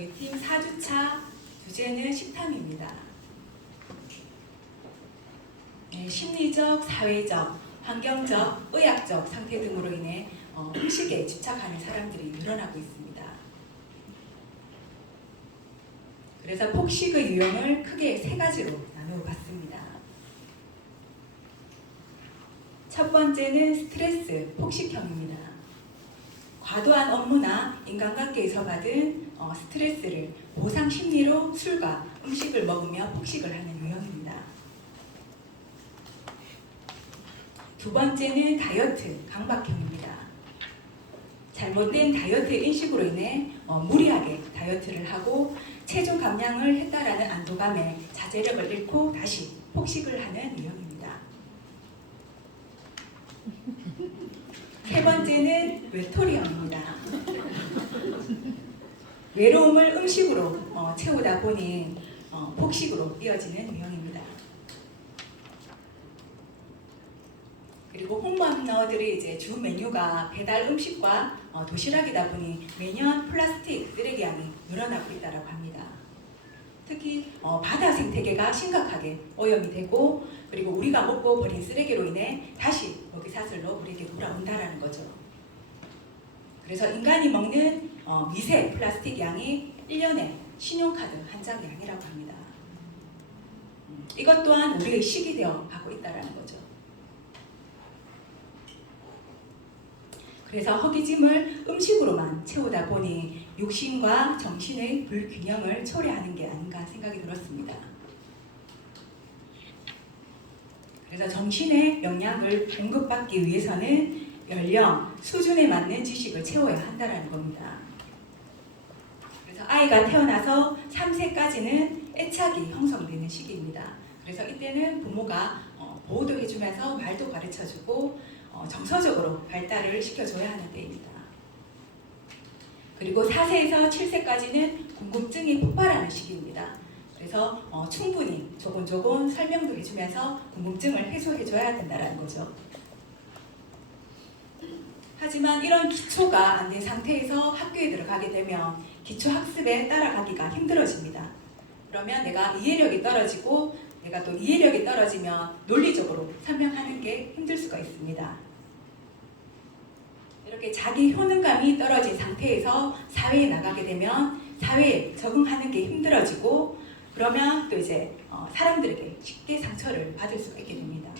저희 팀 4주차 주제는 식탐입니다. 네, 심리적, 사회적, 환경적, 의학적 상태 등으로 인해 음식에 집착하는 사람들이 늘어나고 있습니다. 그래서 폭식의 유형을 크게 세 가지로 나누어 봤습니다. 첫 번째는 스트레스 폭식형입니다. 과도한 업무나 인간관계에서 받은 스트레스를 보상 심리로 술과 음식을 먹으며 폭식을 하는 유형입니다. 두 번째는 다이어트 강박형입니다. 잘못된 다이어트 인식으로 인해 무리하게 다이어트를 하고 체중 감량을 했다라는 안도감에 자제력을 잃고 다시 폭식을 하는 유형입니다. 세 번째는 외톨이형입니다. 외로움을 음식으로 채우다 보니 폭식으로 이어지는 유형입니다. 그리고 홈런너들이 이제 주 메뉴가 배달 음식과 도시락이다 보니 매년 플라스틱 쓰레기량이 늘어나고 있다고 합니다. 특히 바다 생태계가 심각하게 오염이 되고 그리고 우리가 먹고 버린 쓰레기로 인해 다시 먹이사슬로 우리에게 돌아온다는 거죠. 그래서 인간이 먹는 미세 플라스틱 양이 1년에 신용카드 한 장이 아니라고 합니다. 이것 또한 우리의 식이 되어 가고 있다는 거죠. 그래서 허기짐을 음식으로만 채우다 보니 육신과 정신의 불균형을 초래하는 게 아닌가 생각이 들었습니다. 그래서 정신의 영양을 공급받기 위해서는 연령, 수준에 맞는 지식을 채워야 한다는 겁니다. 그래서 아이가 태어나서 3세까지는 애착이 형성되는 시기입니다. 그래서 이때는 부모가 보호도 해주면서 말도 가르쳐주고 정서적으로 발달을 시켜줘야 하는 때입니다. 그리고 4세에서 7세까지는 궁금증이 폭발하는 시기입니다. 그래서 충분히 조곤조곤 설명도 해주면서 궁금증을 해소해줘야 된다는 거죠. 하지만 이런 기초가 안 된 상태에서 학교에 들어가게 되면 기초학습에 따라가기가 힘들어집니다. 그러면 내가 이해력이 떨어지고 내가 또 이해력이 떨어지면 논리적으로 설명하는 게 힘들 수가 있습니다. 이렇게 자기 효능감이 떨어진 상태에서 사회에 나가게 되면 사회에 적응하는 게 힘들어지고 그러면 또 이제 사람들에게 쉽게 상처를 받을 수가 있게 됩니다.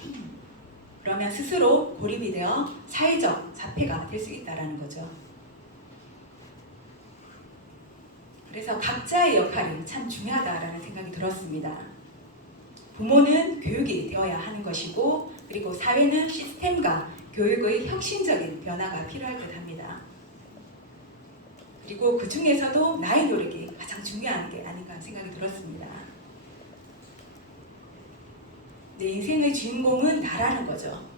그러면 스스로 고립이 되어 사회적 자폐가 될 수 있다는 거죠. 그래서 각자의 역할이 참 중요하다라는 생각이 들었습니다. 부모는 교육이 되어야 하는 것이고 그리고 사회는 시스템과 교육의 혁신적인 변화가 필요할 듯 합니다. 그리고 그 중에서도 나의 노력이 가장 중요한 게 아닌가 생각이 들었습니다. 내 인생의 주인공은 나라는 거죠.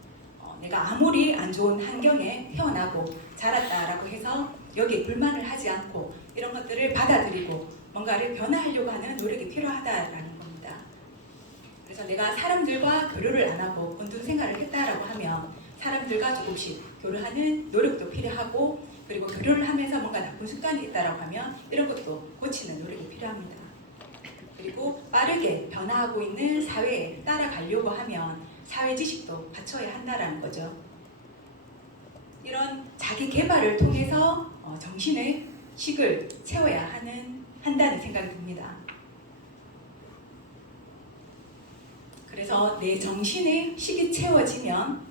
내가 아무리 안 좋은 환경에 태어나고 자랐다라고 해서 여기에 불만을 하지 않고 이런 것들을 받아들이고 뭔가를 변화하려고 하는 노력이 필요하다라는 겁니다. 그래서 내가 사람들과 교류를 안 하고 은둔 생활을 했다라고 하면 사람들과 조금씩 교류하는 노력도 필요하고 그리고 교류를 하면서 뭔가 나쁜 습관이 있다라고 하면 이런 것도 고치는 노력이 필요합니다. 그리고 빠르게 변화하고 있는 사회에 따라가려고 하면 사회 지식도 갖춰야 한다는 거죠. 이런 자기 개발을 통해서 정신의 식을 채워야 한다는 생각이 듭니다. 그래서 내 정신의 식이 채워지면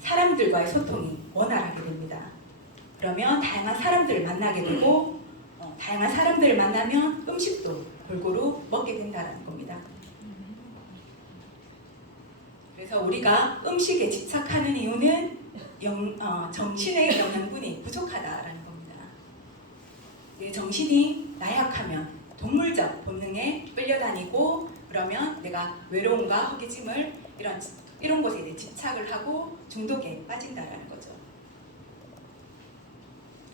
사람들과의 소통이 원활하게 됩니다. 그러면 다양한 사람들을 만나게 되고 다양한 사람들을 만나면 음식도 골고루 먹게 된다는 겁니다. 그래서 우리가 음식에 집착하는 이유는 정신의 영양분이 부족하다라는 겁니다. 내 정신이 나약하면 동물적 본능에 끌려다니고 그러면 내가 외로움과 허기짐을 이런 곳에 이제 집착을 하고 중독에 빠진다라는 거죠.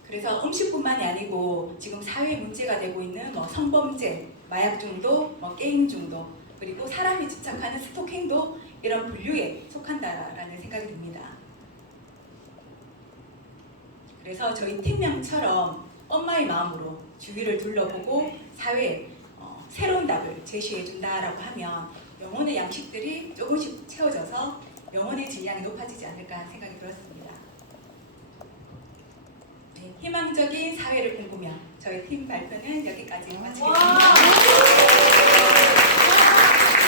그래서 음식뿐만이 아니고 지금 사회 문제가 되고 있는 성범죄, 마약 중독, 게임 중독, 그리고 사람이 집착하는 스토킹도 이런 분류에 속한다라는 생각이 듭니다. 그래서 저희 팀명처럼 엄마의 마음으로 주위를 둘러보고 사회에 새로운 답을 제시해 준다라고 하면 영혼의 양식들이 조금씩 채워져서 영혼의 질량이 높아지지 않을까 하는 생각이 들었습니다. 네, 희망적인 사회를 꿈꾸며 저희 팀 발표는 여기까지 마치겠습니다.